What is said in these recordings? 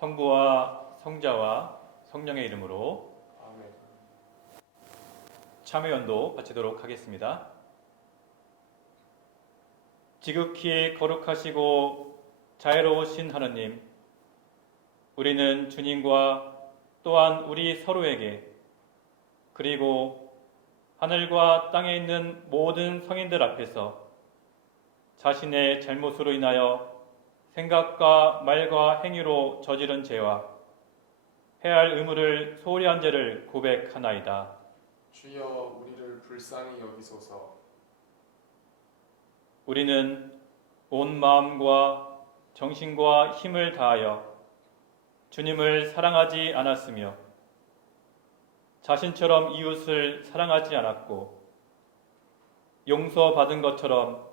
성부와 성자와 성령의 이름으로 아멘. 참회연도 바치도록 하겠습니다. 지극히 거룩하시고 자애로우신 하느님, 우리는 주님과 또한 우리 서로에게 그리고 하늘과 땅에 있는 모든 성인들 앞에서 자신의 잘못으로 인하여 생각과 말과 행위로 저지른 죄와 해할 의무를 소홀히 한 죄를 고백하나이다. 주여 우리를 불쌍히 여기소서. 우리는 온 마음과 정신과 힘을 다하여 주님을 사랑하지 않았으며 자신처럼 이웃을 사랑하지 않았고 용서받은 것처럼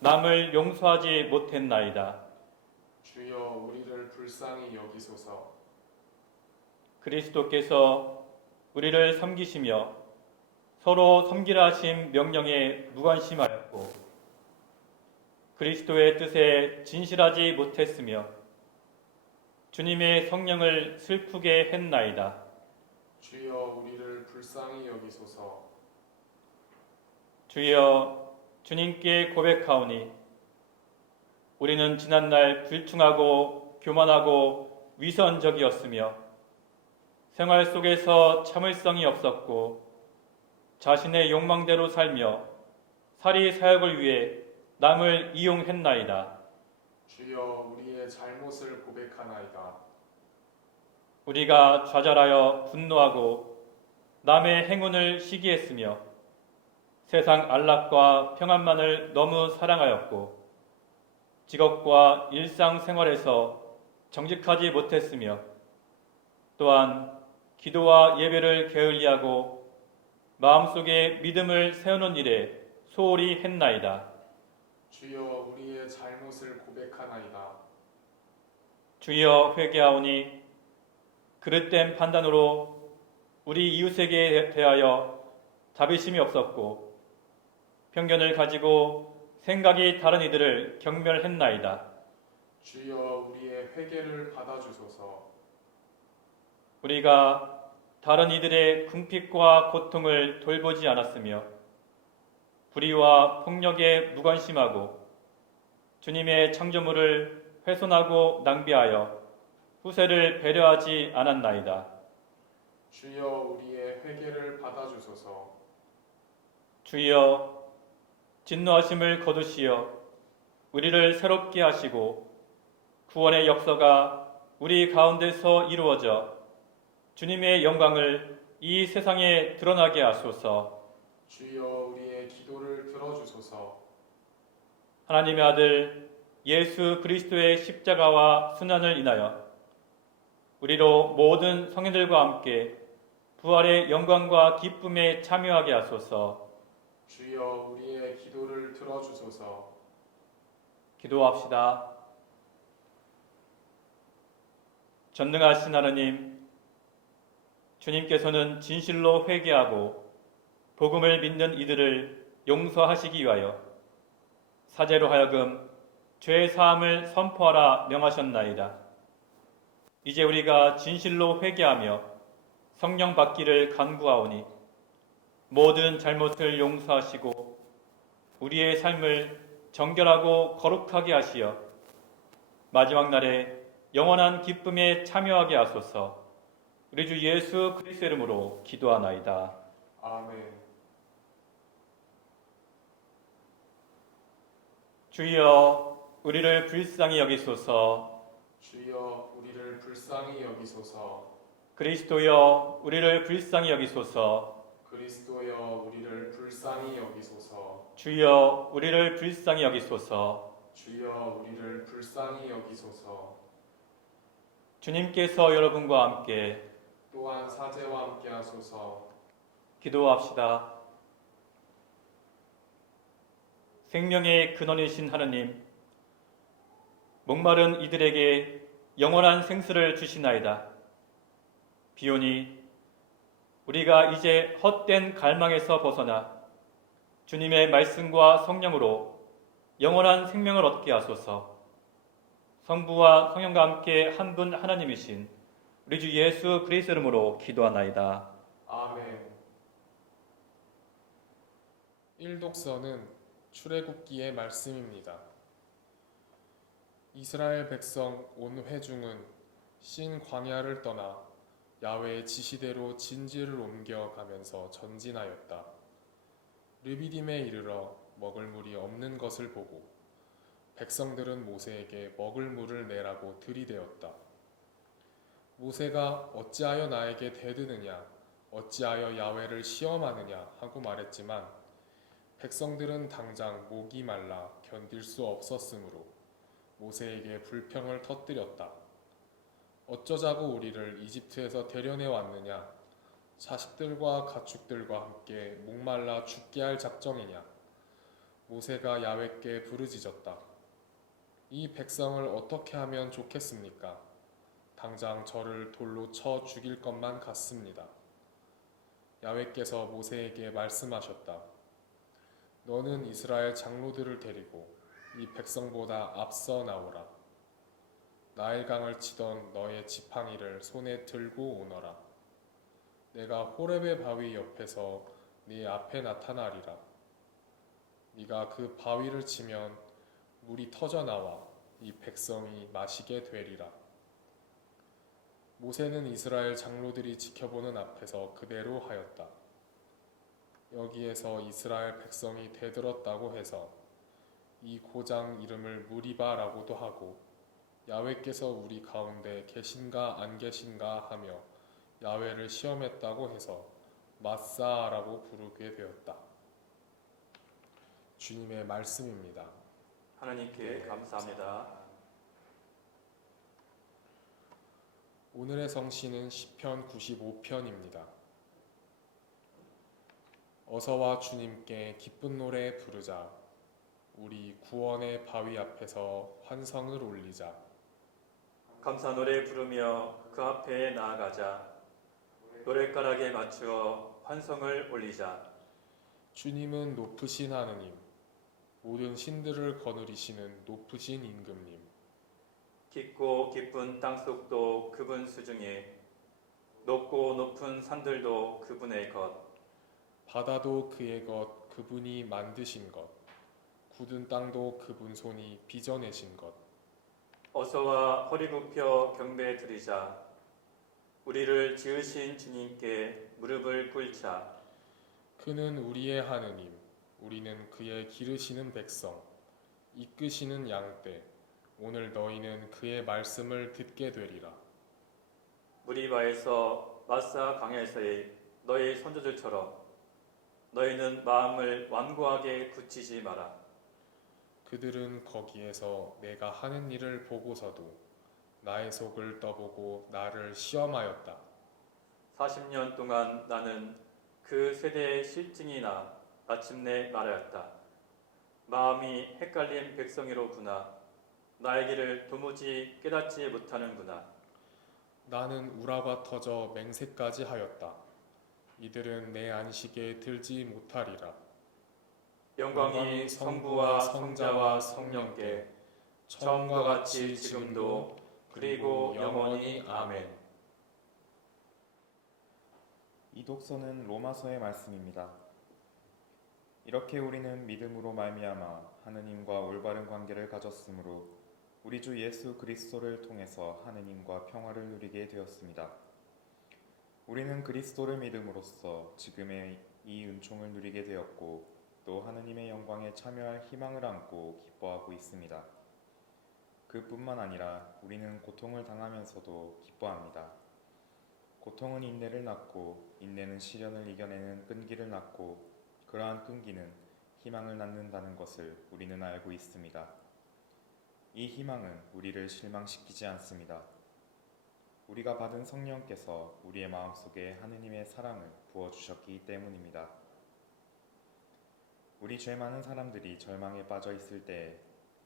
남을 용서하지 못했나이다. 주여 우리를 불쌍히 여기소서. 그리스도께서 우리를 섬기시며 서로 섬기라 하신 명령에 무관심하였고 그리스도의 뜻에 진실하지 못했으며 주님의 성령을 슬프게 했나이다. 주여 우리를 불쌍히 여기소서. 주여 주님께 고백하오니 우리는 지난날 불충하고 교만하고 위선적이었으며 생활 속에서 참을성이 없었고 자신의 욕망대로 살며 사리 사욕을 위해 남을 이용했나이다. 주여 우리의 잘못을 고백하나이다. 우리가 좌절하여 분노하고 남의 행운을 시기했으며 세상 안락과 평안만을 너무 사랑하였고 직업과 일상생활에서 정직하지 못했으며 또한 기도와 예배를 게을리하고 마음속에 믿음을 세우는 일에 소홀히 했나이다. 주여 우리의 잘못을 고백하나이다. 주여 회개하오니 그릇된 판단으로 우리 이웃에게 대하여 자비심이 없었고 편견을 가지고 생각이 다른 이들을 경멸했나이다. 주여 우리의 회개를 받아주소서. 우리가 다른 이들의 궁핍과 고통을 돌보지 않았으며 불의와 폭력에 무관심하고 주님의 창조물을 훼손하고 낭비하여 후세를 배려하지 않았나이다. 주여 우리의 회개를 받아주소서. 주여 진노하심을 거두시어 우리를 새롭게 하시고 구원의 역사가 우리 가운데서 이루어져 주님의 영광을 이 세상에 드러나게 하소서. 주여 우리의 기도를 들어주소서. 하나님의 아들 예수 그리스도의 십자가와 순환을 인하여 우리로 모든 성인들과 함께 부활의 영광과 기쁨에 참여하게 하소서. 주여 우리의 기도를 들어주소서. 기도합시다. 전능하신 하나님, 주님께서는 진실로 회개하고 복음을 믿는 이들을 용서하시기 위하여 사제로 하여금 죄 사함을 선포하라 명하셨나이다. 이제 우리가 진실로 회개하며 성령 받기를 간구하오니 모든 잘못을 용서하시고 우리의 삶을 정결하고 거룩하게 하시어 마지막 날에 영원한 기쁨에 참여하게 하소서. 우리 주 예수 그리스도의 이름으로 기도하나이다. 아멘. 주여 우리를 불쌍히 여기소서. 주여 우리를 불쌍히 여기소서. 그리스도여 우리를 불쌍히 여기소서. 그리스도여 우리를 불쌍히 여기소서. 주여 우리를 불쌍히 여기소서. 주여 우리를 불쌍히 여기소서. 주님께서 여러분과 함께 또한 사제와 함께 하소서. 기도합시다. 생명의 근원이신 하느님, 목마른 이들에게 영원한 생수를 주시나이다. 비오니 우리가 이제 헛된 갈망에서 벗어나 주님의 말씀과 성령으로 영원한 생명을 얻게 하소서. 성부와 성령과 함께 한 분 하나님이신 우리 주 예수 그리스도 이름으로 기도하나이다. 아멘. 일독서는 출애굽기의 말씀입니다. 이스라엘 백성 온 회중은 신 광야를 떠나 야훼의 지시대로 진지를 옮겨 가면서 전진하였다. 르비딤에 이르러 먹을 물이 없는 것을 보고 백성들은 모세에게 먹을 물을 내라고 들이대었다. 모세가 어찌하여 나에게 대드느냐, 어찌하여 야훼를 시험하느냐 하고 말했지만 백성들은 당장 목이 말라 견딜 수 없었으므로 모세에게 불평을 터뜨렸다. 어쩌자고 우리를 이집트에서 데려내 왔느냐? 자식들과 가축들과 함께 목말라 죽게 할 작정이냐? 모세가 야훼께 부르짖었다. 이 백성을 어떻게 하면 좋겠습니까? 당장 저를 돌로 쳐 죽일 것만 같습니다. 야훼께서 모세에게 말씀하셨다. 너는 이스라엘 장로들을 데리고 이 백성보다 앞서 나오라. 나일강을 치던 너의 지팡이를 손에 들고 오너라. 내가 호렙의 바위 옆에서 네 앞에 나타나리라. 네가 그 바위를 치면 물이 터져 나와 이 백성이 마시게 되리라. 모세는 이스라엘 장로들이 지켜보는 앞에서 그대로 하였다. 여기에서 이스라엘 백성이 대들었다고 해서 이 고장 이름을 무리바라고도 하고 야훼께서 우리 가운데 계신가 안 계신가 하며 야훼를 시험했다고 해서 마사라고 부르게 되었다. 주님의 말씀입니다. 하나님께 감사합니다. 오늘의 성시는 시편 95편입니다. 어서와 주님께 기쁜 노래 부르자. 우리 구원의 바위 앞에서 환성을 올리자. 감사 노래 부르며 그 앞에 나아가자. 노랫가락에 맞추어 환성을 올리자. 주님은 높으신 하느님, 모든 신들을 거느리시는 높으신 임금님. 깊고 깊은 땅속도 그분 수중에, 높고 높은 산들도 그분의 것. 바다도 그의 것, 그분이 만드신 것. 굳은 땅도 그분 손이 빚어내신 것. 어서와 허리 굽혀 경배 드리자. 우리를 지으신 주님께 무릎을 꿇자. 그는 우리의 하느님, 우리는 그의 기르시는 백성, 이끄시는 양떼. 오늘 너희는 그의 말씀을 듣게 되리라. 무리바에서 마사 강야에서의 너희 선조들처럼 너희는 마음을 완고하게 굳히지 마라. 그들은 거기에서 내가 하는 일을 보고서도 나의 속을 떠보고 나를 시험하였다. 40년 동안 나는 그 세대의 실증이 나 마침내 말하였다. 마음이 헷갈린 백성이로구나. 나의 길을 도무지 깨닫지 못하는구나. 나는 우라가 터져 맹세까지 하였다. 이들은 내 안식에 들지 못하리라. 영광이 성부와 성자와 성령께 처음과 같이 지금도 그리고 영원히 아멘. 이 독서는 로마서의 말씀입니다. 이렇게 우리는 믿음으로 말미암아 하느님과 올바른 관계를 가졌으므로 우리 주 예수 그리스도를 통해서 하느님과 평화를 누리게 되었습니다. 우리는 그리스도를 믿음으로써 지금의 이 은총을 누리게 되었고 또 하느님의 영광에 참여할 희망을 안고 기뻐하고 있습니다. 그뿐만 아니라 우리는 고통을 당하면서도 기뻐합니다. 고통은 인내를 낳고 인내는 시련을 이겨내는 끈기를 낳고 그러한 끈기는 희망을 낳는다는 것을 우리는 알고 있습니다. 이 희망은 우리를 실망시키지 않습니다. 우리가 받은 성령께서 우리의 마음속에 하느님의 사랑을 부어주셨기 때문입니다. 우리 죄 많은 사람들이 절망에 빠져 있을 때에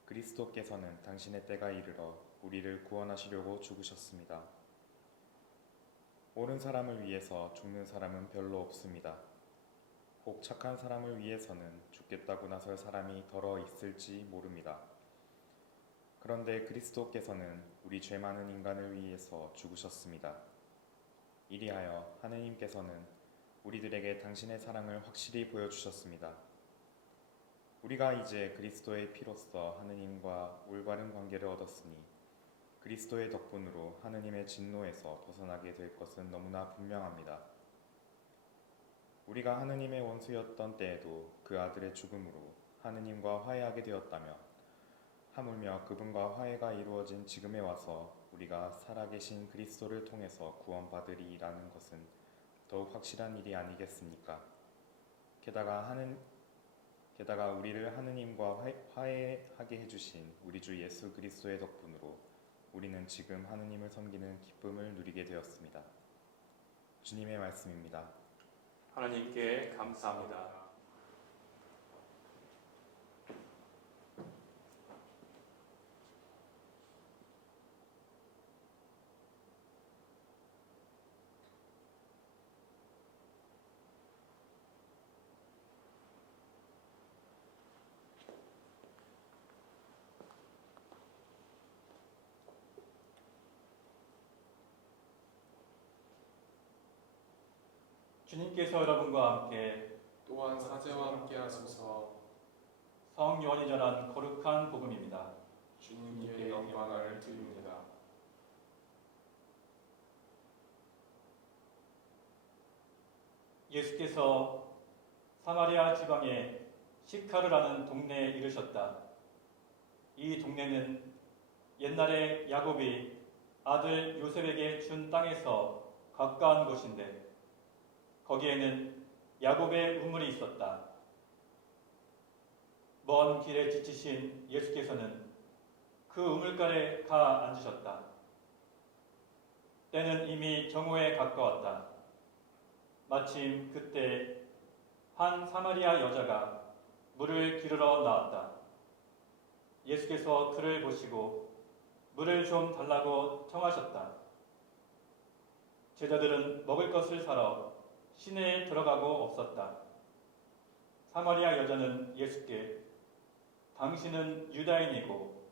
그리스도께서는 당신의 때가 이르러 우리를 구원하시려고 죽으셨습니다. 옳은 사람을 위해서 죽는 사람은 별로 없습니다. 혹 착한 사람을 위해서는 죽겠다고 나설 사람이 더러 있을지 모릅니다. 그런데 그리스도께서는 우리 죄 많은 인간을 위해서 죽으셨습니다. 이리하여 하느님께서는 우리들에게 당신의 사랑을 확실히 보여주셨습니다. 우리가 이제 그리스도의 피로써 하느님과 올바른 관계를 얻었으니 그리스도의 덕분으로 하느님의 진노에서 벗어나게 될 것은 너무나 분명합니다. 우리가 하느님의 원수였던 때에도 그 아들의 죽음으로 하느님과 화해하게 되었다며 하물며 그분과 화해가 이루어진 지금에 와서 우리가 살아계신 그리스도를 통해서 구원받으리라는 것은 더욱 확실한 일이 아니겠습니까? 게다가 우리를 하느님과 화해하게 해주신 우리 주 예수 그리스도의 덕분으로 우리는 지금 하느님을 섬기는 기쁨을 누리게 되었습니다. 주님의 말씀입니다. 하나님께 감사합니다. 주님께서 여러분과 함께 또한 사제와 함께 하소서. 성 요한이 전한 거룩한 복음입니다. 주님께 영광을 드립니다. 예수께서 사마리아 지방의 시카르라는 동네에 이르셨다. 이 동네는 옛날에 야곱이 아들 요셉에게 준 땅에서 가까운 곳인데 거기에는 야곱의 우물이 있었다. 먼 길에 지치신 예수께서는 그 우물가에 가 앉으셨다. 때는 이미 정오에 가까웠다. 마침 그때 한 사마리아 여자가 물을 기르러 나왔다. 예수께서 그를 보시고 물을 좀 달라고 청하셨다. 제자들은 먹을 것을 사러 시내에 들어가고 없었다. 사마리아 여자는 예수께 당신은 유다인이고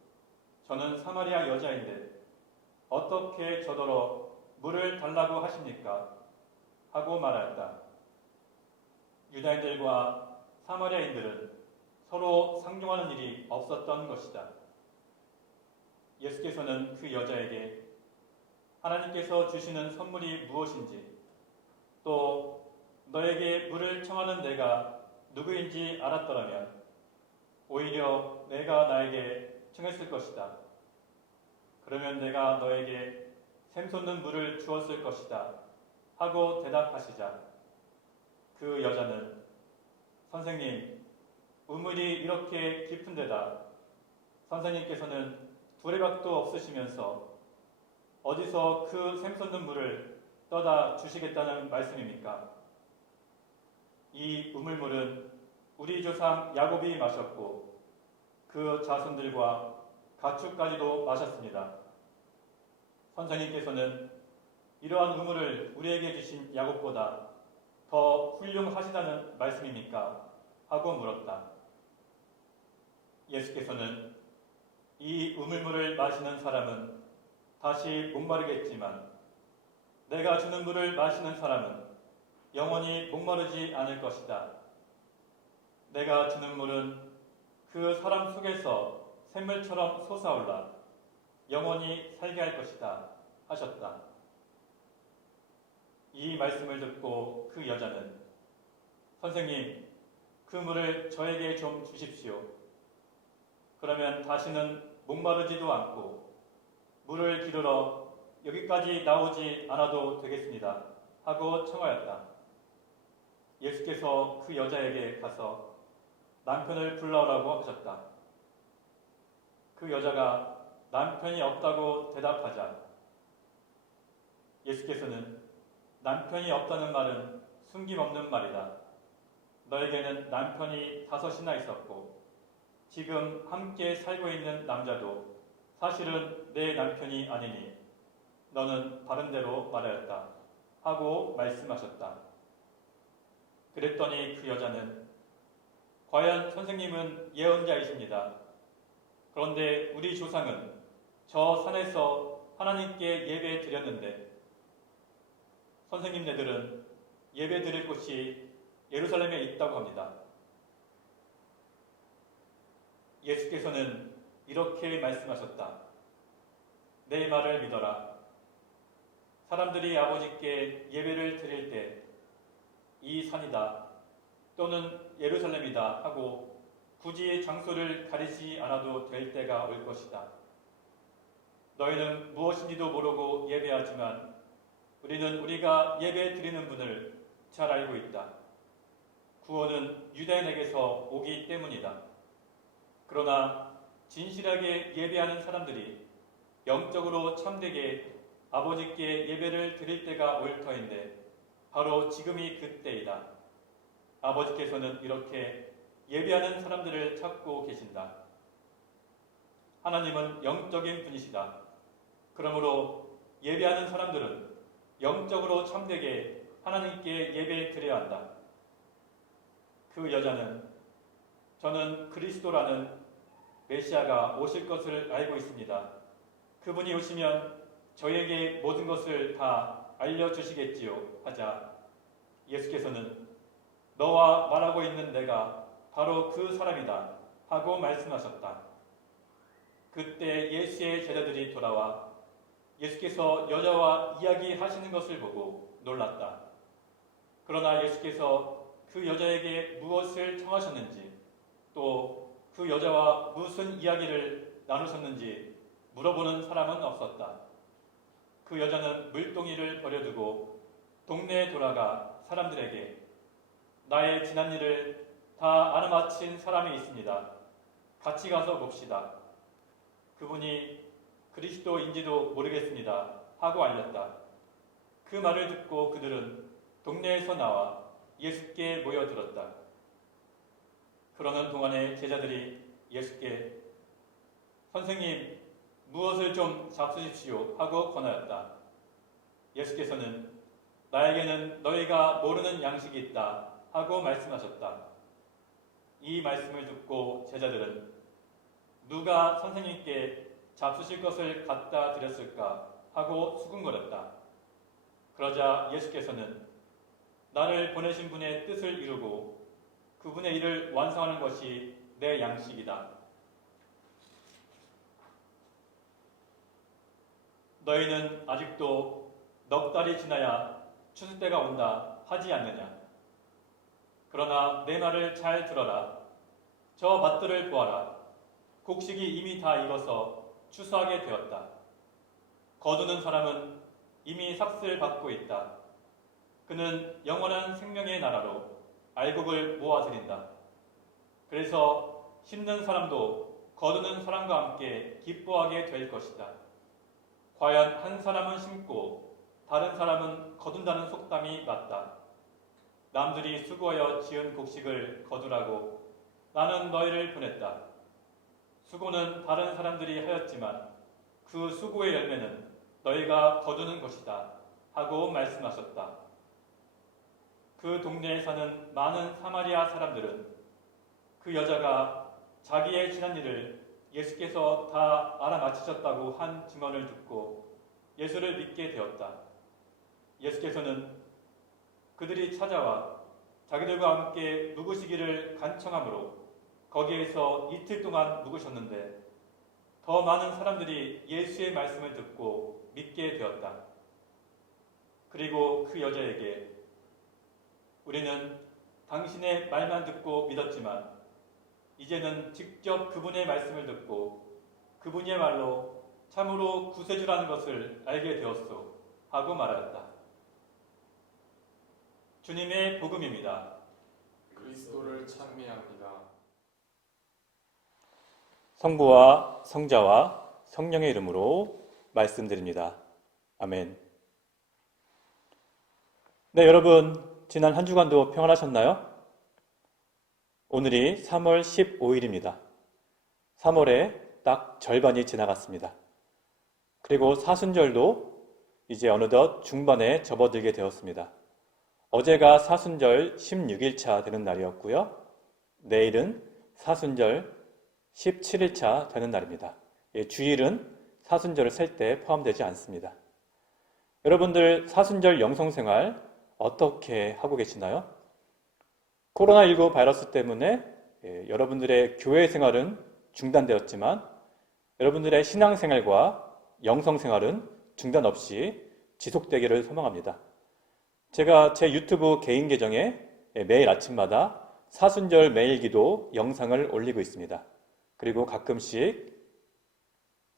저는 사마리아 여자인데 어떻게 저더러 물을 달라고 하십니까? 하고 말하였다. 유다인들과 사마리아인들은 서로 상종하는 일이 없었던 것이다. 예수께서는 그 여자에게 하나님께서 주시는 선물이 무엇인지 또 너에게 물을 청하는 내가 누구인지 알았더라면 오히려 내가 나에게 청했을 것이다. 그러면 내가 너에게 샘솟는 물을 주었을 것이다. 하고 대답하시자 그 여자는 선생님, 우물이 이렇게 깊은 데다 선생님께서는 두레박도 없으시면서 어디서 그 샘솟는 물을 떠다 주시겠다는 말씀입니까? 이 우물물은 우리 조상 야곱이 마셨고 그 자손들과 가축까지도 마셨습니다. 선생님께서는 이러한 우물을 우리에게 주신 야곱보다 더 훌륭하시다는 말씀입니까? 하고 물었다. 예수께서는 이 우물물을 마시는 사람은 다시 목마르겠지만 내가 주는 물을 마시는 사람은 영원히 목마르지 않을 것이다. 내가 주는 물은 그 사람 속에서 샘물처럼 솟아올라 영원히 살게 할 것이다. 하셨다. 이 말씀을 듣고 그 여자는 선생님, 그 물을 저에게 좀 주십시오. 그러면 다시는 목마르지도 않고 물을 기르러 여기까지 나오지 않아도 되겠습니다. 하고 청하였다. 예수께서 그 여자에게 가서 남편을 불러오라고 하셨다. 그 여자가 남편이 없다고 대답하자 예수께서는 남편이 없다는 말은 숨김없는 말이다. 너에게는 남편이 5이나 있었고 지금 함께 살고 있는 남자도 사실은 내 남편이 아니니 너는 바른 대로 말하였다. 하고 말씀하셨다. 그랬더니 그 여자는 과연 선생님은 예언자이십니다. 그런데 우리 조상은 저 산에서 하나님께 예배 드렸는데 선생님네들은 예배 드릴 곳이 예루살렘에 있다고 합니다. 예수께서는 이렇게 말씀하셨다. 내 말을 믿어라. 사람들이 아버지께 예배를 드릴 때 이 산이다 또는 예루살렘이다 하고 굳이 장소를 가리지 않아도 될 때가 올 것이다. 너희는 무엇인지도 모르고 예배하지만 우리는 우리가 예배 드리는 분을 잘 알고 있다. 구원은 유대인에게서 오기 때문이다. 그러나 진실하게 예배하는 사람들이 영적으로 참되게 아버지께 예배를 드릴 때가 올 터인데 바로 지금이 그때이다. 아버지께서는 이렇게 예배하는 사람들을 찾고 계신다. 하나님은 영적인 분이시다. 그러므로 예배하는 사람들은 영적으로 참되게 하나님께 예배 드려야 한다. 그 여자는 저는 그리스도라는 메시아가 오실 것을 알고 있습니다. 그분이 오시면 저에게 모든 것을 다 알려주시겠지요 하자 예수께서는 너와 말하고 있는 내가 바로 그 사람이다 하고 말씀하셨다. 그때 예수의 제자들이 돌아와 예수께서 여자와 이야기하시는 것을 보고 놀랐다. 그러나 예수께서 그 여자에게 무엇을 청하셨는지 또 그 여자와 무슨 이야기를 나누셨는지 물어보는 사람은 없었다. 그 여자는 물동이를 버려두고 동네에 돌아가 사람들에게 나의 지난 일을 다 알아맞힌 사람이 있습니다. 같이 가서 봅시다. 그분이 그리스도인지도 모르겠습니다. 하고 알렸다. 그 말을 듣고 그들은 동네에서 나와 예수께 모여들었다. 그러는 동안에 제자들이 예수께 선생님 무엇을 좀 잡수십시오 하고 권하였다. 예수께서는 나에게는 너희가 모르는 양식이 있다 하고 말씀하셨다. 이 말씀을 듣고 제자들은 누가 선생님께 잡수실 것을 갖다 드렸을까 하고 수군거렸다. 그러자 예수께서는 나를 보내신 분의 뜻을 이루고 그분의 일을 완성하는 것이 내 양식이다. 너희는 아직도 넉 달이 지나야 추수 때가 온다 하지 않느냐. 그러나 내 말을 잘 들어라. 저 밭들을 보아라. 곡식이 이미 다 익어서 추수하게 되었다. 거두는 사람은 이미 삭슬 받고 있다. 그는 영원한 생명의 나라로 알곡을 모아들인다. 그래서 심는 사람도 거두는 사람과 함께 기뻐하게 될 것이다. 과연 한 사람은 심고 다른 사람은 거둔다는 속담이 맞다. 남들이 수고하여 지은 곡식을 거두라고 나는 너희를 보냈다. 수고는 다른 사람들이 하였지만 그 수고의 열매는 너희가 거두는 것이다 하고 말씀하셨다. 그 동네에 사는 많은 사마리아 사람들은 그 여자가 자기의 지난 일을 예수께서 다 알아맞히셨다고 한 증언을 듣고 예수를 믿게 되었다. 예수께서는 그들이 찾아와 자기들과 함께 묵으시기를 간청하므로 거기에서 이틀 동안 묵으셨는데 더 많은 사람들이 예수의 말씀을 듣고 믿게 되었다. 그리고 그 여자에게 우리는 당신의 말만 듣고 믿었지만 이제는 직접 그분의 말씀을 듣고 그분이야말로 참으로 구세주라는 것을 알게 되었소 하고 말하였다. 주님의 복음입니다. 그리스도를 찬미합니다. 성부와 성자와 성령의 이름으로 말씀드립니다. 아멘. 네, 여러분 지난 한 주간도 평안하셨나요? 오늘이 3월 15일입니다. 3월에 딱 절반이 지나갔습니다. 그리고 사순절도 이제 어느덧 중반에 접어들게 되었습니다. 어제가 사순절 16일차 되는 날이었고요. 내일은 사순절 17일차 되는 날입니다. 주일은 사순절을 셀 때 포함되지 않습니다. 여러분들 사순절 영성생활 어떻게 하고 계시나요? 코로나19 바이러스 때문에 여러분들의 교회 생활은 중단되었지만 여러분들의 신앙생활과 영성생활은 중단 없이 지속되기를 소망합니다. 제가 제 유튜브 개인 계정에 매일 아침마다 사순절 매일기도 영상을 올리고 있습니다. 그리고 가끔씩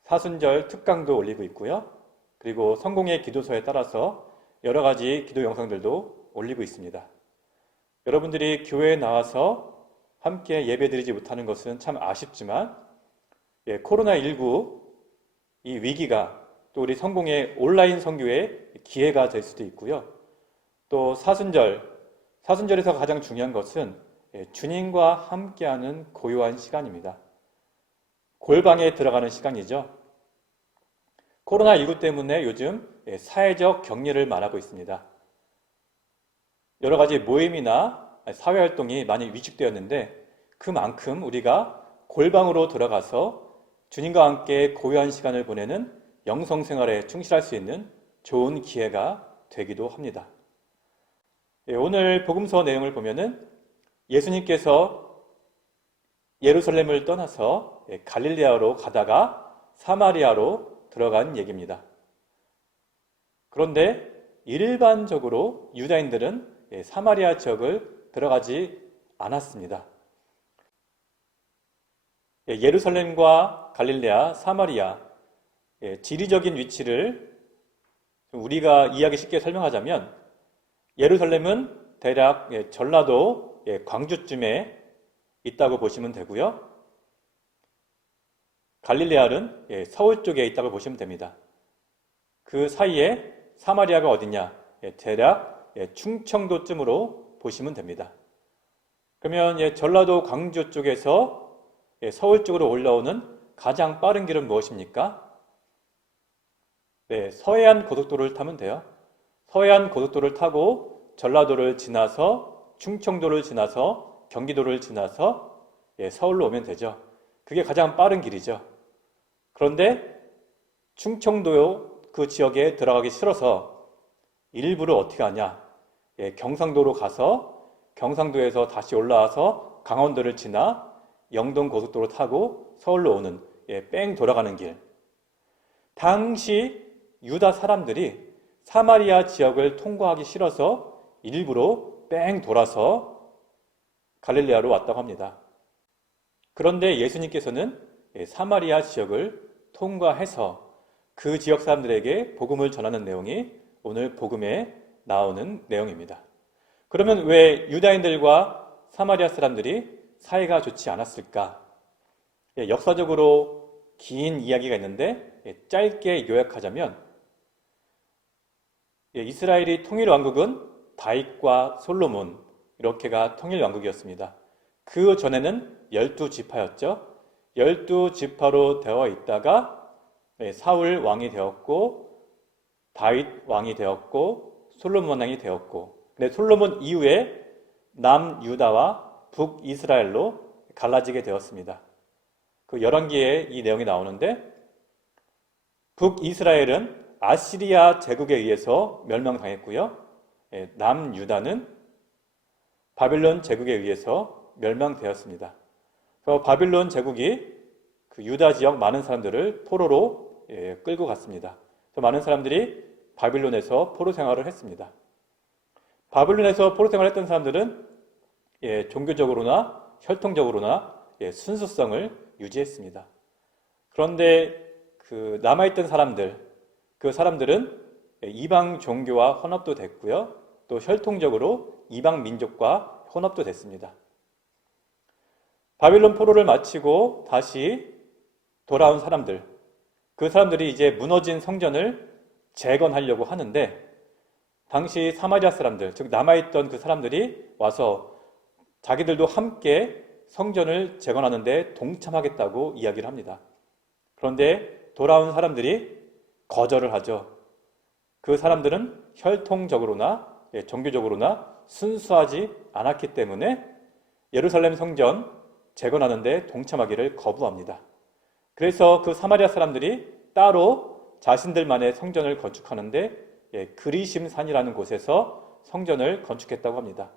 사순절 특강도 올리고 있고요. 그리고 성공의 기도서에 따라서 여러 가지 기도 영상들도 올리고 있습니다. 여러분들이 교회에 나와서 함께 예배드리지 못하는 것은 참 아쉽지만 코로나19 이 위기가 또 우리 성공의 온라인 선교의 기회가 될 수도 있고요. 또 사순절에서 가장 중요한 것은 주님과 함께하는 고요한 시간입니다. 골방에 들어가는 시간이죠. 코로나19 때문에 요즘 사회적 격리를 말하고 있습니다. 여러 가지 모임이나 사회활동이 많이 위축되었는데 그만큼 우리가 골방으로 들어가서 주님과 함께 고요한 시간을 보내는 영성생활에 충실할 수 있는 좋은 기회가 되기도 합니다. 오늘 복음서 내용을 보면은 예수님께서 예루살렘을 떠나서 갈릴레아로 가다가 사마리아로 들어간 얘기입니다. 그런데 일반적으로 유다인들은 사마리아 지역을 들어가지 않았습니다. 예루살렘과 갈릴레아, 사마리아 지리적인 위치를 우리가 이해하기 쉽게 설명하자면 예루살렘은 대략 전라도 광주쯤에 있다고 보시면 되고요. 갈릴레아는 서울 쪽에 있다고 보시면 됩니다. 그 사이에 사마리아가 어디냐? 대략 충청도쯤으로 보시면 됩니다. 그러면 전라도 광주 쪽에서 서울 쪽으로 올라오는 가장 빠른 길은 무엇입니까? 서해안 고속도로를 타면 돼요. 서해안 고속도로를 타고 전라도를 지나서 충청도를 지나서 경기도를 지나서 서울로 오면 되죠. 그게 가장 빠른 길이죠. 그런데 충청도 그 지역에 들어가기 싫어서 일부러 어떻게 하냐? 경상도로 가서 경상도에서 다시 올라와서 강원도를 지나 영동 고속도로 타고 서울로 오는 뺑 돌아가는 길. 당시 유다 사람들이 사마리아 지역을 통과하기 싫어서 일부러 뺑 돌아서 갈릴레아로 왔다고 합니다. 그런데 예수님께서는 사마리아 지역을 통과해서 그 지역 사람들에게 복음을 전하는 내용이 오늘 복음에 나오는 내용입니다. 그러면 왜 유다인들과 사마리아 사람들이 사이가 좋지 않았을까? 역사적으로 긴 이야기가 있는데 짧게 요약하자면 이스라엘이 통일 왕국은 다윗과 솔로몬 이렇게가 통일 왕국이었습니다. 그 전에는 12지파였죠. 12지파로 되어 있다가 사울 왕이 되었고 다윗 왕이 되었고 솔로몬 왕이 되었고 근데 솔로몬 이후에 남유다와 북이스라엘로 갈라지게 되었습니다. 그 열왕기에 이 내용이 나오는데 북이스라엘은 아시리아 제국에 의해서 멸망당했고요. 남유다는 바빌론 제국에 의해서 멸망되었습니다. 그래서 바빌론 제국이 그 유다 지역 많은 사람들을 포로로 끌고 갔습니다. 그래서 많은 사람들이 바빌론에서 포로 생활을 했습니다. 바빌론에서 포로 생활을 했던 사람들은 종교적으로나 혈통적으로나 순수성을 유지했습니다. 그런데 그 남아있던 그 사람들은 이방 종교와 혼합도 됐고요. 또 혈통적으로 이방 민족과 혼합도 됐습니다. 바빌론 포로를 마치고 다시 돌아온 사람들, 그 사람들이 이제 무너진 성전을 재건하려고 하는데 당시 사마리아 사람들, 즉 남아있던 그 사람들이 와서 자기들도 함께 성전을 재건하는데 동참하겠다고 이야기를 합니다. 그런데 돌아온 사람들이 거절을 하죠. 그 사람들은 혈통적으로나 종교적으로나 순수하지 않았기 때문에 예루살렘 성전 재건하는데 동참하기를 거부합니다. 그래서 그 사마리아 사람들이 따로 자신들만의 성전을 건축하는데 그리심산이라는 곳에서 성전을 건축했다고 합니다.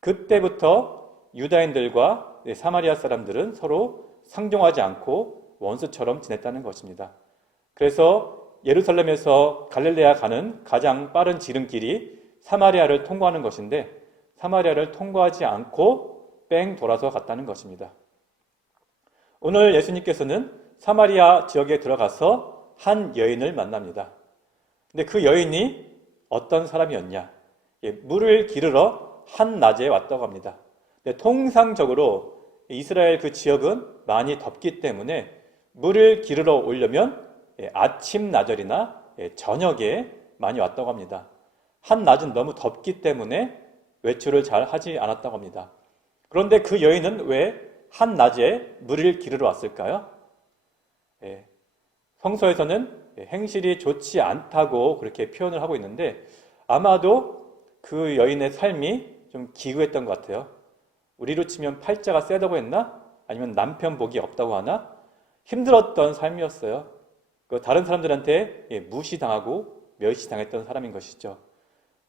그때부터 유다인들과 사마리아 사람들은 서로 상종하지 않고 원수처럼 지냈다는 것입니다. 그래서 예루살렘에서 갈릴레아 가는 가장 빠른 지름길이 사마리아를 통과하는 것인데 사마리아를 통과하지 않고 뺑 돌아서 갔다는 것입니다. 오늘 예수님께서는 사마리아 지역에 들어가서 한 여인을 만납니다. 근데 그 여인이 어떤 사람이었냐? 물을 기르러 한낮에 왔다고 합니다. 근데 통상적으로 이스라엘 그 지역은 많이 덥기 때문에 물을 기르러 오려면 아침 나절이나 저녁에 많이 왔다고 합니다. 한낮은 너무 덥기 때문에 외출을 잘 하지 않았다고 합니다. 그런데 그 여인은 왜 한낮에 물을 기르러 왔을까요? 성서에서는 행실이 좋지 않다고 그렇게 표현을 하고 있는데 아마도 그 여인의 삶이 좀 기구했던 것 같아요. 우리로 치면 팔자가 세다고 했나? 아니면 남편 복이 없다고 하나? 힘들었던 삶이었어요. 다른 사람들한테 무시당하고 멸시당했던 사람인 것이죠.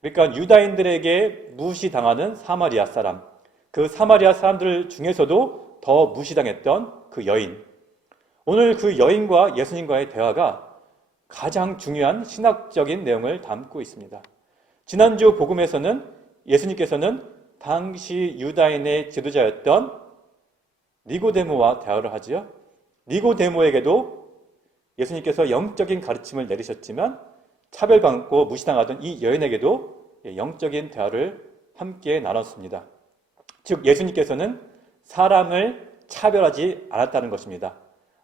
그러니까 유다인들에게 무시당하는 사마리아 사람, 그 사마리아 사람들 중에서도 더 무시당했던 그 여인. 오늘 그 여인과 예수님과의 대화가 가장 중요한 신학적인 내용을 담고 있습니다. 지난주 복음에서는 예수님께서는 당시 유다인의 지도자였던 니고데모와 대화를 하지요. 니고데모에게도 예수님께서 영적인 가르침을 내리셨지만 차별받고 무시당하던 이 여인에게도 영적인 대화를 함께 나눴습니다. 즉 예수님께서는 사람을 차별하지 않았다는 것입니다.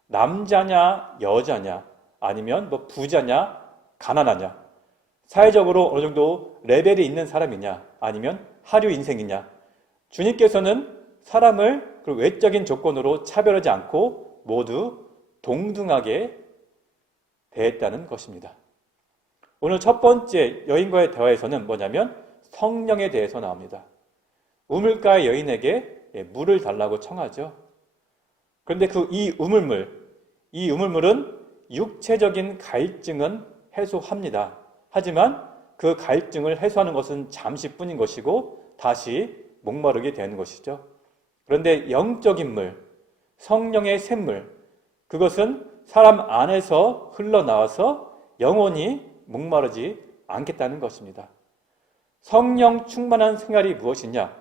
남자냐 여자냐 아니면 부자냐 가난하냐 사회적으로 어느 정도 레벨이 있는 사람이냐 아니면 하류 인생이냐 주님께서는 사람을 그 외적인 조건으로 차별하지 않고 모두 동등하게 대했다는 것입니다. 오늘 첫 번째 여인과의 대화에서는 뭐냐면 성령에 대해서 나옵니다. 우물가의 여인에게 물을 달라고 청하죠. 그런데 이 우물물은 육체적인 갈증은 해소합니다. 하지만 그 갈증을 해소하는 것은 잠시뿐인 것이고 다시 목마르게 되는 것이죠. 그런데 영적인 물, 성령의 샘물, 그것은 사람 안에서 흘러나와서 영원히 목마르지 않겠다는 것입니다. 성령 충만한 생활이 무엇이냐?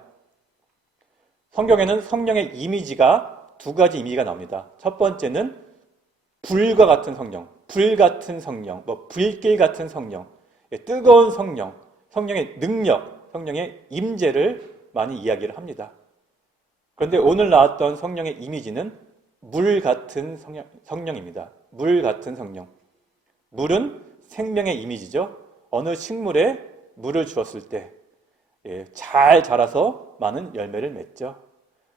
성경에는 성령의 이미지가 두 가지 이미지가 나옵니다. 첫 번째는 불과 같은 성령, 불 같은 성령, 불길 같은 성령, 뜨거운 성령, 성령의 능력, 성령의 임재를 많이 이야기를 합니다. 그런데 오늘 나왔던 성령의 이미지는 물 같은 성령입니다. 물 같은 성령. 물은 생명의 이미지죠. 어느 식물에 물을 주었을 때 잘 자라서 많은 열매를 맺죠.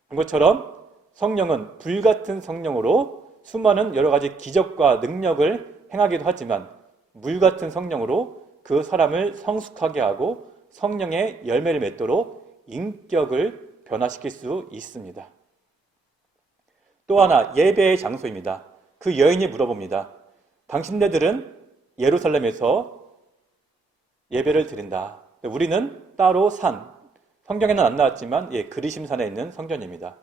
그런 것처럼 성령은 불 같은 성령으로 수많은 여러 가지 기적과 능력을 행하기도 하지만 물 같은 성령으로 그 사람을 성숙하게 하고 성령의 열매를 맺도록 인격을 변화시킬 수 있습니다. 또 하나 예배의 장소입니다. 그 여인이 물어봅니다. 당신네들은 예루살렘에서 예배를 드린다. 우리는 따로 성경에는 안 나왔지만 그리심산에 있는 성전입니다.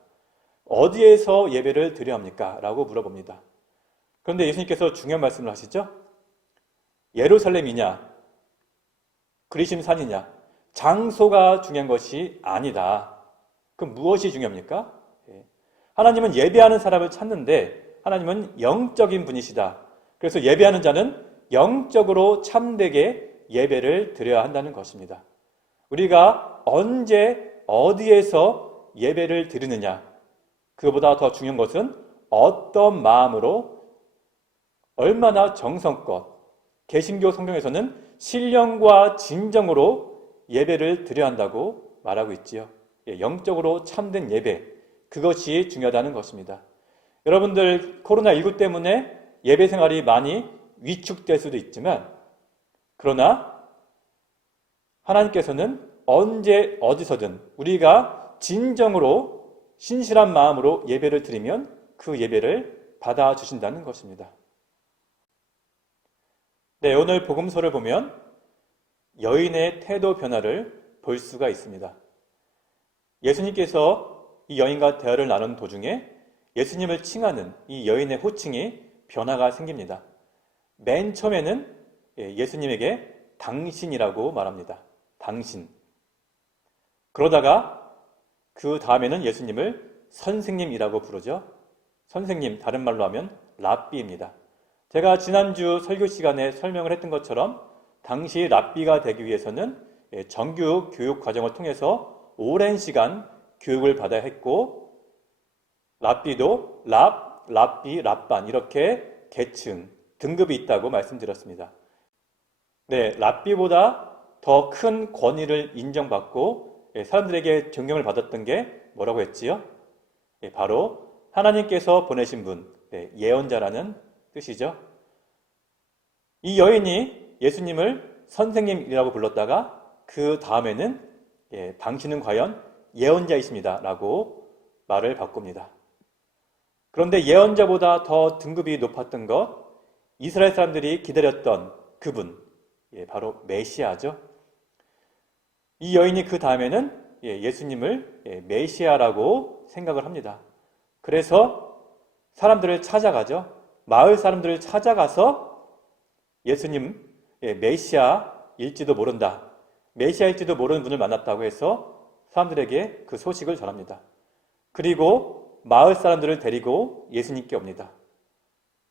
어디에서 예배를 드려야 합니까? 라고 물어봅니다. 그런데 예수님께서 중요한 말씀을 하시죠. 예루살렘이냐 그리심산이냐 장소가 중요한 것이 아니다. 그럼 무엇이 중요합니까? 하나님은 예배하는 사람을 찾는데 하나님은 영적인 분이시다. 그래서 예배하는 자는 영적으로 참되게 예배를 드려야 한다는 것입니다. 우리가 언제 어디에서 예배를 드리느냐 그보다 더 중요한 것은 어떤 마음으로 얼마나 정성껏 개신교 성경에서는 신령과 진정으로 예배를 드려야 한다고 말하고 있지요. 영적으로 참된 예배 그것이 중요하다는 것입니다. 여러분들 코로나19 때문에 예배 생활이 많이 위축될 수도 있지만 그러나 하나님께서는 언제 어디서든 우리가 진정으로 신실한 마음으로 예배를 드리면 그 예배를 받아주신다는 것입니다. 네, 오늘 복음서를 보면 여인의 태도 변화를 볼 수가 있습니다. 예수님께서 이 여인과 대화를 나눈 도중에 예수님을 칭하는 이 여인의 호칭이 변화가 생깁니다. 맨 처음에는 예수님에게 당신이라고 말합니다. 당신. 그러다가 그 다음에는 예수님을 선생님이라고 부르죠. 선생님, 다른 말로 하면 랍비입니다. 제가 지난주 설교 시간에 설명을 했던 것처럼 당시 랍비가 되기 위해서는 정규 교육 과정을 통해서 오랜 시간 교육을 받아야 했고, 랍비도 랍비, 랍반 이렇게 계층, 등급이 있다고 말씀드렸습니다. 네, 랍비보다 더 큰 권위를 인정받고 사람들에게 존경을 받았던 게 뭐라고 했지요? 바로 하나님께서 보내신 분, 예언자라는 뜻이죠. 이 여인이 예수님을 선생님이라고 불렀다가 그 다음에는 당신은 과연 예언자이십니다 라고 말을 바꿉니다. 그런데 예언자보다 더 등급이 높았던 것, 이스라엘 사람들이 기다렸던 그분, 바로 메시아죠. 이 여인이 그 다음에는 예수님을 메시아라고 생각을 합니다. 그래서 사람들을 찾아가죠. 마을 사람들을 찾아가서 예수님 메시아일지도 모른다. 메시아일지도 모르는 분을 만났다고 해서 사람들에게 그 소식을 전합니다. 그리고 마을 사람들을 데리고 예수님께 옵니다.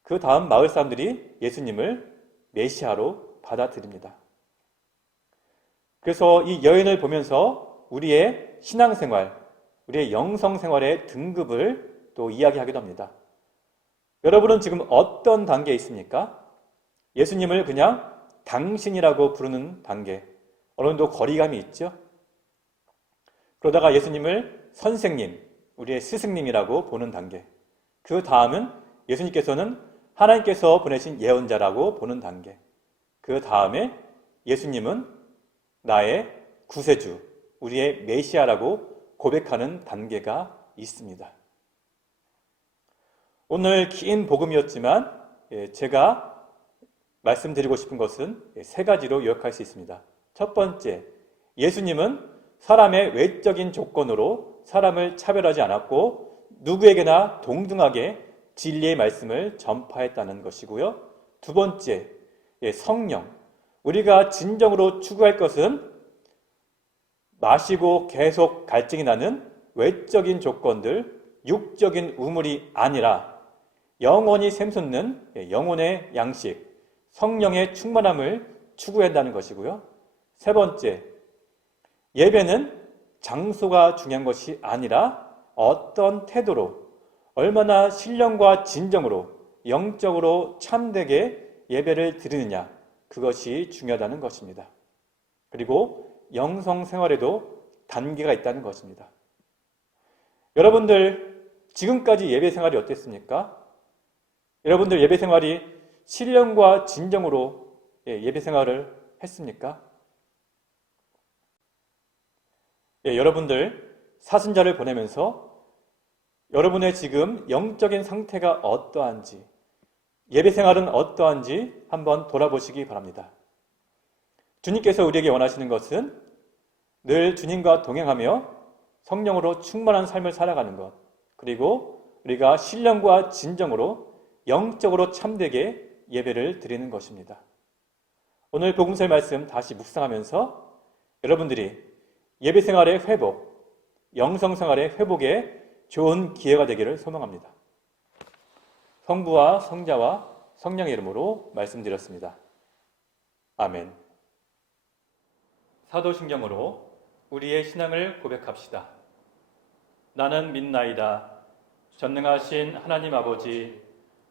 그 다음 마을 사람들이 예수님을 메시아로 받아들입니다. 그래서 이 여인을 보면서 우리의 신앙생활, 우리의 영성생활의 등급을 또 이야기하기도 합니다. 여러분은 지금 어떤 단계에 있습니까? 예수님을 그냥 당신이라고 부르는 단계, 어느 정도 거리감이 있죠? 그러다가 예수님을 선생님, 우리의 스승님이라고 보는 단계, 그 다음은 예수님께서는 하나님께서 보내신 예언자라고 보는 단계, 그 다음에 예수님은 나의 구세주, 우리의 메시아라고 고백하는 단계가 있습니다. 오늘 긴 복음이었지만 제가 말씀드리고 싶은 것은 세 가지로 요약할 수 있습니다. 첫 번째, 예수님은 사람의 외적인 조건으로 사람을 차별하지 않았고 누구에게나 동등하게 진리의 말씀을 전파했다는 것이고요. 두 번째, 성령. 우리가 진정으로 추구할 것은 마시고 계속 갈증이 나는 외적인 조건들, 육적인 우물이 아니라 영원히 샘솟는 영혼의 양식, 성령의 충만함을 추구해야 한다는 것이고요. 세 번째, 예배는 장소가 중요한 것이 아니라 어떤 태도로, 얼마나 신령과 진정으로, 영적으로 참되게 예배를 드리느냐, 그것이 중요하다는 것입니다. 그리고 영성생활에도 단계가 있다는 것입니다. 여러분들 지금까지 예배생활이 어땠습니까? 여러분들 예배생활이 신령과 진정으로 예배생활을 했습니까? 여러분들 사순자를 보내면서 여러분의 지금 영적인 상태가 어떠한지, 예배생활은 어떠한지 한번 돌아보시기 바랍니다. 주님께서 우리에게 원하시는 것은 늘 주님과 동행하며 성령으로 충만한 삶을 살아가는 것, 그리고 우리가 신령과 진정으로 영적으로 참되게 예배를 드리는 것입니다. 오늘 복음서의 말씀 다시 묵상하면서 여러분들이 예배생활의 회복, 영성생활의 회복에 좋은 기회가 되기를 소망합니다. 성부와 성자와 성령의 이름으로 말씀드렸습니다. 아멘. 사도신경으로 우리의 신앙을 고백합시다. 나는 믿나이다. 전능하신 하나님 아버지,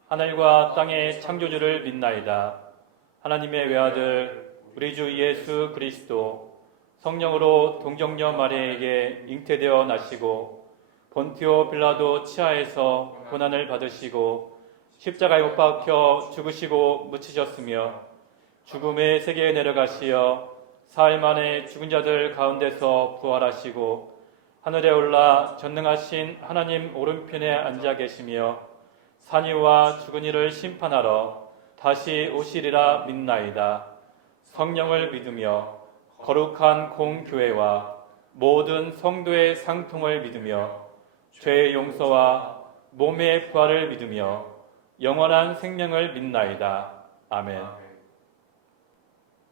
하늘과 땅의 창조주를 믿나이다. 하나님의 외아들 우리 주 예수 그리스도 성령으로 동정녀 마리아에게 잉태되어 나시고 본티오 빌라도 치하에서 고난을 받으시고 십자가에 못 박혀 죽으시고 묻히셨으며 죽음의 세계에 내려가시어 사흘 만에 죽은 자들 가운데서 부활하시고 하늘에 올라 전능하신 하나님 오른편에 앉아 계시며 산 이와 죽은 이를 심판하러 다시 오시리라 믿나이다. 성령을 믿으며 거룩한 공교회와 모든 성도의 상통을 믿으며 죄의 용서와 몸의 부활을 믿으며 영원한 생명을 믿나이다. 아멘.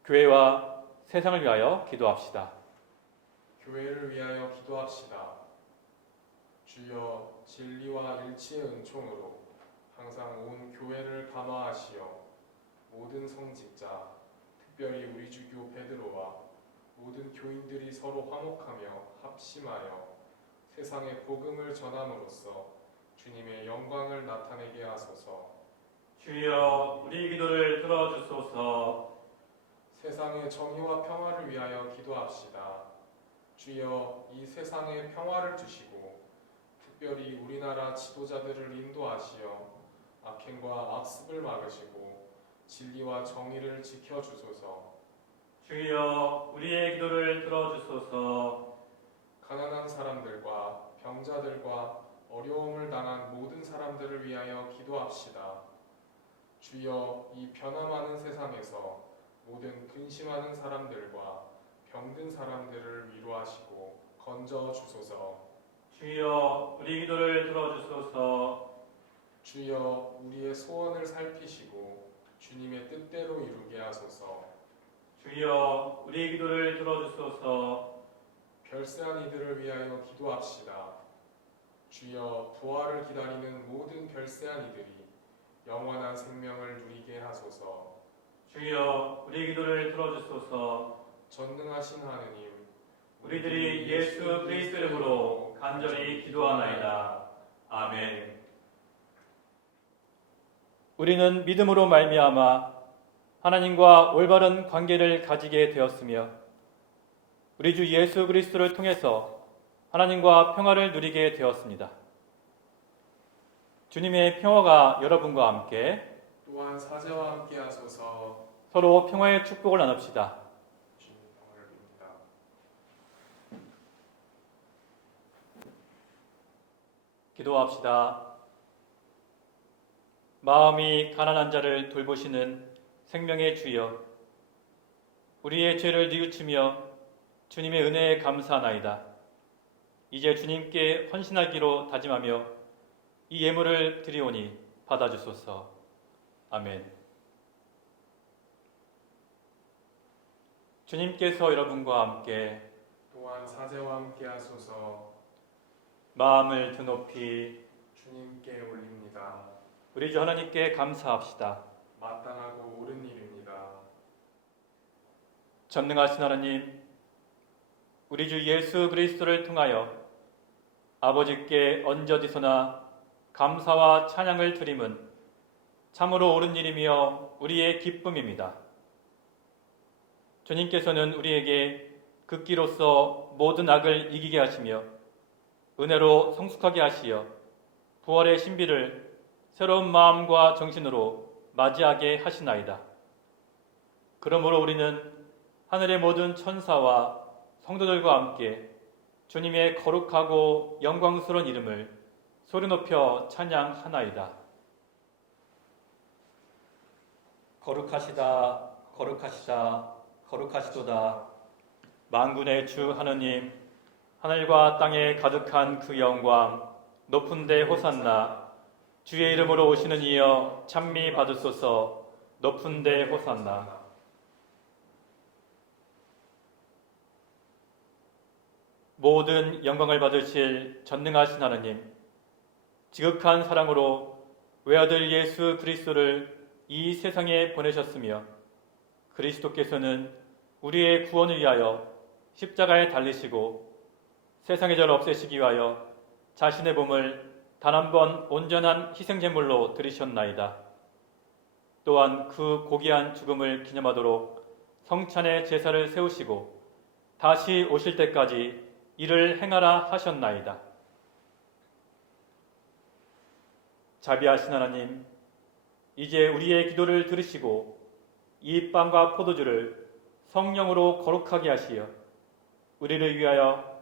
교회와 세상을 위하여 기도합시다. 교회를 위하여 기도합시다. 주여, 진리와 일치의 은총으로 항상 온 교회를 감화하시어 모든 성직자, 특별히 우리 주교 베드로와 모든 교인들이 서로 화목하며 합심하여 세상에 복음을 전함으로써 주님의 영광을 나타내게 하소서. 주여, 우리 기도를 들어주소서. 세상의 정의와 평화를 위하여 기도합시다. 주여, 이 세상에 평화를 주시고 특별히 우리나라 지도자들을 인도하시어 악행과 악습을 막으시고 진리와 정의를 지켜주소서. 주여, 우리의 기도를 들어주소서. 가난한 사람들과 병자들과 어려움을 당한 모든 사람들을 위하여 기도합시다. 주여, 이 변화많은 세상에서 모든 근심하는 사람들과 병든 사람들을 위로하시고 건져 주소서. 주여, 우리 기도를 들어주소서. 주여, 우리의 소원을 살피시고 주님의 뜻대로 이루게 하소서. 주여, 우리 기도를 들어주소서. 별세한 이들을 위하여 기도합시다. 주여, 부활을 기다리는 모든 별세한 이들이 영원한 생명을 누리게 하소서. 주여, 우리 기도를 들어주소서. 전능하신 하느님, 우리들이 예수 그리스도 이름으로 간절히 기도하나이다. 아멘. 우리는 믿음으로 말미암아 하나님과 올바른 관계를 가지게 되었으며 우리 주 예수 그리스도를 통해서 하나님과 평화를 누리게 되었습니다. 주님의 평화가 여러분과 함께 또한 사제와 함께 하소서. 서로 평화의 축복을 나눕시다. 주님 평화를 빕니다. 기도합시다. 마음이 가난한 자를 돌보시는 생명의 주여, 우리의 죄를 뉘우치며 주님의 은혜에 감사하나이다. 이제 주님께 헌신하기로 다짐하며 이 예물을 드리오니 받아주소서. 아멘. 주님께서 여러분과 함께 또한 사제와 함께 하소서. 마음을 드높이 주님께 올립니다. 우리 주 하나님께 감사합시다. 마땅하고 옳은 일입니다. 전능하신 하나님, 우리 주 예수 그리스도를 통하여 아버지께 언제어디서나 감사와 찬양을 드림은 참으로 옳은 일이며 우리의 기쁨입니다. 주님께서는 우리에게 극기로서 모든 악을 이기게 하시며 은혜로 성숙하게 하시어 부활의 신비를 새로운 마음과 정신으로 맞이하게 하시나이다. 그러므로 우리는 하늘의 모든 천사와 성도들과 함께 주님의 거룩하고 영광스러운 이름을 소리 높여 찬양하나이다. 거룩하시다, 거룩하시다, 거룩하시도다. 만군의 주 하느님, 하늘과 땅에 가득한 그 영광, 높은 데 호산나. 주의 이름으로 오시는 이여 찬미 받으소서. 높은 데 호산나. 모든 영광을 받으실 전능하신 하나님, 지극한 사랑으로 외아들 예수 그리스도를 이 세상에 보내셨으며 그리스도께서는 우리의 구원을 위하여 십자가에 달리시고 세상의 죄를 없애시기 위하여 자신의 몸을 단 한 번 온전한 희생제물로 드리셨나이다. 또한 그 고귀한 죽음을 기념하도록 성찬의 제사를 세우시고 다시 오실 때까지 이를 행하라 하셨나이다. 자비하신 하나님, 이제 우리의 기도를 들으시고 이 빵과 포도주를 성령으로 거룩하게 하시어 우리를 위하여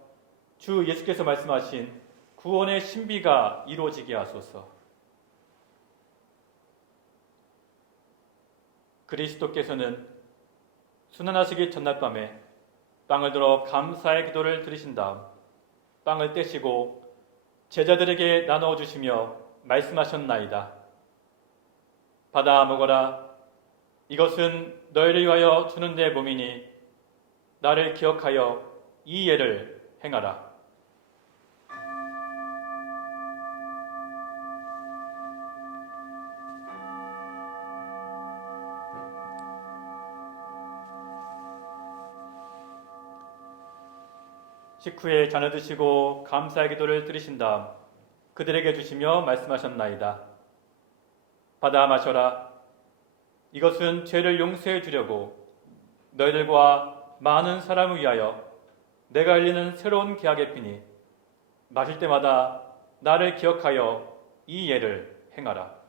주 예수께서 말씀하신 구원의 신비가 이루어지게 하소서. 그리스도께서는 순환하시기 전날 밤에 빵을 들어 감사의 기도를 드리신 다음 빵을 떼시고 제자들에게 나누어 주시며 말씀하셨나이다. 받아 먹어라. 이것은 너희를 위하여 주는 내 몸이니 나를 기억하여 이 예를 행하라. 식후에 잔을 드시고 감사의 기도를 드리신 다음 그들에게 주시며 말씀하셨나이다. 받아 마셔라. 이것은 죄를 용서해 주려고 너희들과 많은 사람을 위하여 내가 열리는 새로운 계약의 피니 마실 때마다 나를 기억하여 이 예를 행하라.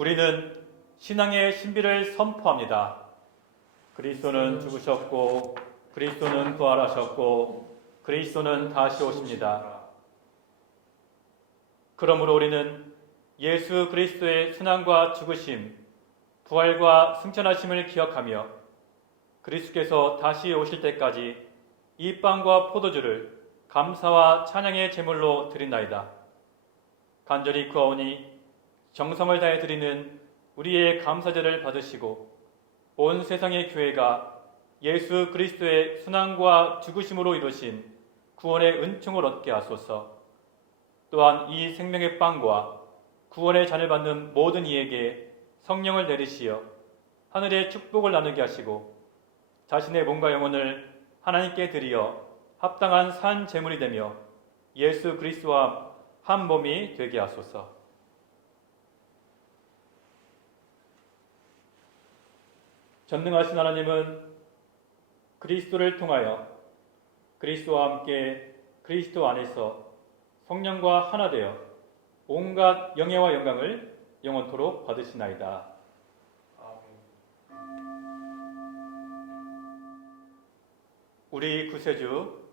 우리는 신앙의 신비를 선포합니다. 그리스도는 죽으셨고 그리스도는 부활하셨고 그리스도는 다시 오십니다. 그러므로 우리는 예수 그리스도의 순환과 죽으심, 부활과 승천하심을 기억하며 그리스도께서 다시 오실 때까지 이 빵과 포도주를 감사와 찬양의 제물로 드린나이다. 간절히 구하오니 정성을 다해 드리는 우리의 감사제를 받으시고 온 세상의 교회가 예수 그리스도의 순환과 죽으심으로 이루신 구원의 은총을 얻게 하소서. 또한 이 생명의 빵과 구원의 잔을 받는 모든 이에게 성령을 내리시어 하늘의 축복을 나누게 하시고 자신의 몸과 영혼을 하나님께 드리어 합당한 산 제물이 되며 예수 그리스도와 한 몸이 되게 하소서. 전능하신 하나님은 그리스도를 통하여 그리스도와 함께 그리스도 안에서 성령과 하나 되어 온갖 영예와 영광을 영원토록 받으시나이다. 아멘. 우리 구세주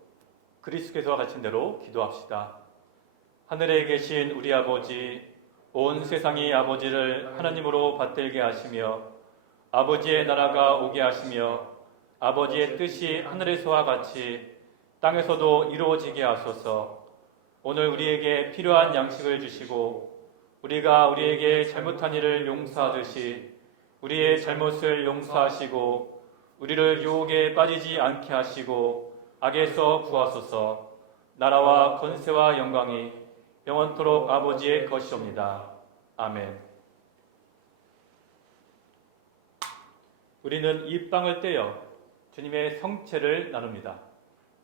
그리스도께서 가르친 대로 기도합시다. 하늘에 계신 우리 아버지, 온 세상의 아버지를 하나님으로 받들게 하시며 아버지의 나라가 오게 하시며 아버지의 뜻이 하늘에서와 같이 땅에서도 이루어지게 하소서. 오늘 우리에게 필요한 양식을 주시고 우리가 우리에게 잘못한 일을 용서하듯이 우리의 잘못을 용서하시고 우리를 유혹에 빠지지 않게 하시고 악에서 구하소서. 나라와 권세와 영광이 영원토록 아버지의 것이옵니다. 아멘. 우리는 이 빵을 떼어 주님의 성체를 나눕니다.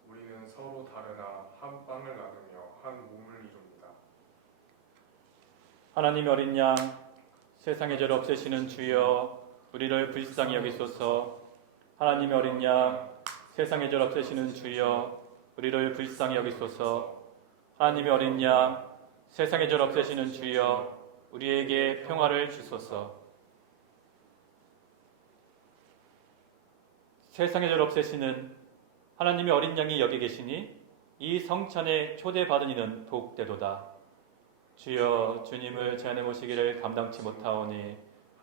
우리는 서로 다르나 한 빵을 나누며 한 몸을 이룹니다. 하나님의 어린 양, 세상의 죄를 없애시는 주여, 우리를 불쌍히 여기소서. 하나님의 어린 양, 세상의 죄를 없애시는 주여, 우리를 불쌍히 여기소서. 하나님의 어린 양, 세상의 죄를 없애시는 주여, 우리에게 평화를 주소서. 세상의 죄를 없애시는 하나님의 어린 양이 여기 계시니 이 성찬에 초대받은 이는 복되도다. 주여, 주님을 제 안에 모시기를 감당치 못하오니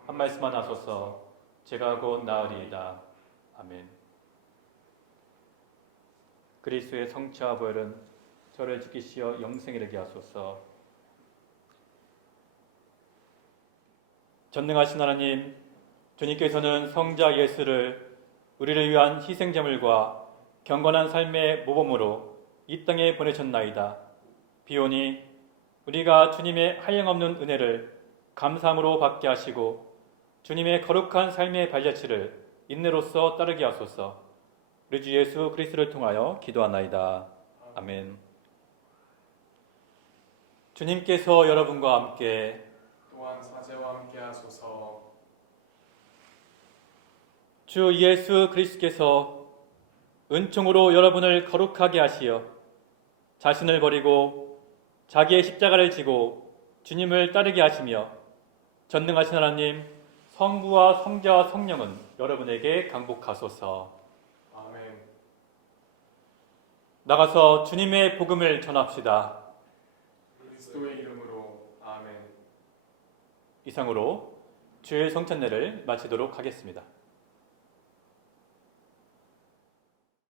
한 말씀만 하소서. 제가 곧 나으리이다. 아멘. 그리스도의 성체와 부활은 저를 지키시어 영생에 이르게 하소서. 전능하신 하나님, 주님께서는 성자 예수를 우리를 위한 희생제물과 경건한 삶의 모범으로 이 땅에 보내셨나이다. 비오니 우리가 주님의 한량없는 은혜를 감사함으로 받게 하시고 주님의 거룩한 삶의 발자취를 인내로써 따르게 하소서. 우리 주 예수 그리스도를 통하여 기도하나이다. 아멘. 주님께서 여러분과 함께 또한 사제와 함께 하소서. 주 예수 그리스도께서 은총으로 여러분을 거룩하게 하시어 자신을 버리고 자기의 십자가를 지고 주님을 따르게 하시며 전능하신 하나님, 성부와 성자와 성령은 여러분에게 강복하소서. 아멘. 나가서 주님의 복음을 전합시다. 그리스도의 이름으로 아멘. 이상으로 주일 성찬례를 마치도록 하겠습니다.